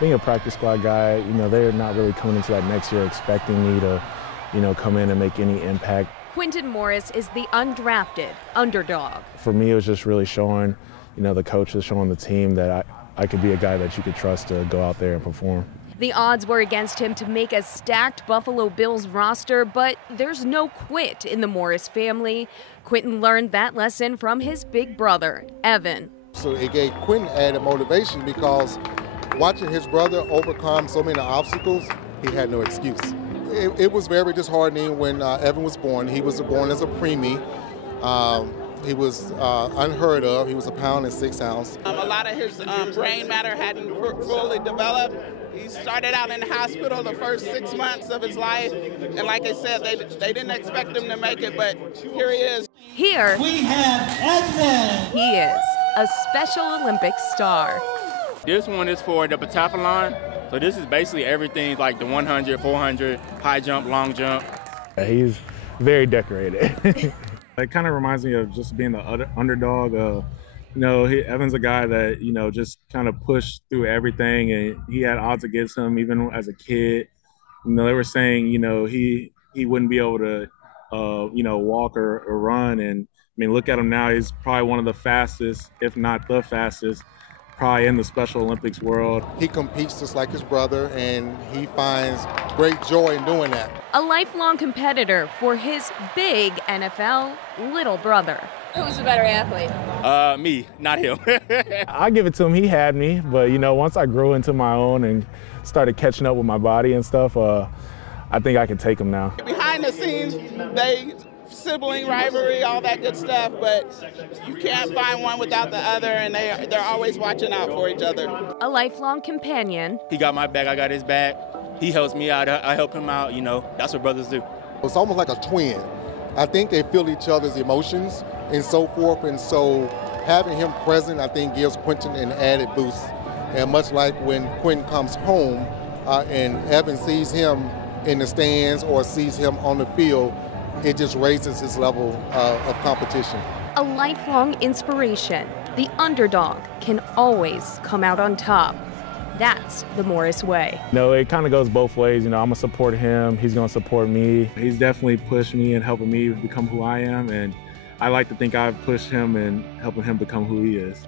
being a practice squad guy, they're not really coming into that next year expecting me to, come in and make any impact. Quintin Morris is the undrafted underdog. For me, it was just really showing, the coaches, showing the team that I could be a guy that you could trust to go out there and perform. The odds were against him to make a stacked Buffalo Bills roster, but there's no quit in the Morris family. Quintin learned that lesson from his big brother, Evan. So it gave Quintin added motivation because watching his brother overcome so many obstacles, he had no excuse. It was very disheartening when Evan was born. He was born as a preemie. He was unheard of. He was 1 pound and 6 ounces. A lot of his brain matter hadn't fully developed. He started out in the hospital the first 6 months of his life, and like I said, they didn't expect him to make it, but here he is. Here we have Evan. He is a Special Olympics star. This one is for the pentathlon, so this is basically everything like the 100, 400, high jump, long jump. He's very decorated. It kind of reminds me of just being the underdog. Evan's a guy that, just kind of pushed through everything, and he had odds against him even as a kid. They were saying, he wouldn't be able to, walk or run. And look at him now. He's probably one of the fastest, if not the fastest, probably in the Special Olympics world. He competes just like his brother, and he finds great joy in doing that. A lifelong competitor for his big NFL little brother. Who's the better athlete? Me, not him. I give it to him. He had me, but once I grew into my own and started catching up with my body and stuff, I think I can take him now. Behind the scenes, sibling rivalry, all that good stuff, but you can't find one without the other, and they're always watching out for each other. A lifelong companion. He got my back, I got his back. He helps me out, I help him out, that's what brothers do. It's almost like a twin. I think they feel each other's emotions and so forth, and so having him present, I think, gives Quintin an added boost. And much like when Quintin comes home and Evan sees him in the stands or sees him on the field, it just raises his level of competition. A lifelong inspiration. The underdog can always come out on top. That's the Morris way. It kind of goes both ways. I'm going to support him. He's going to support me. He's definitely pushed me and helping me become who I am. And I like to think I've pushed him and helping him become who he is.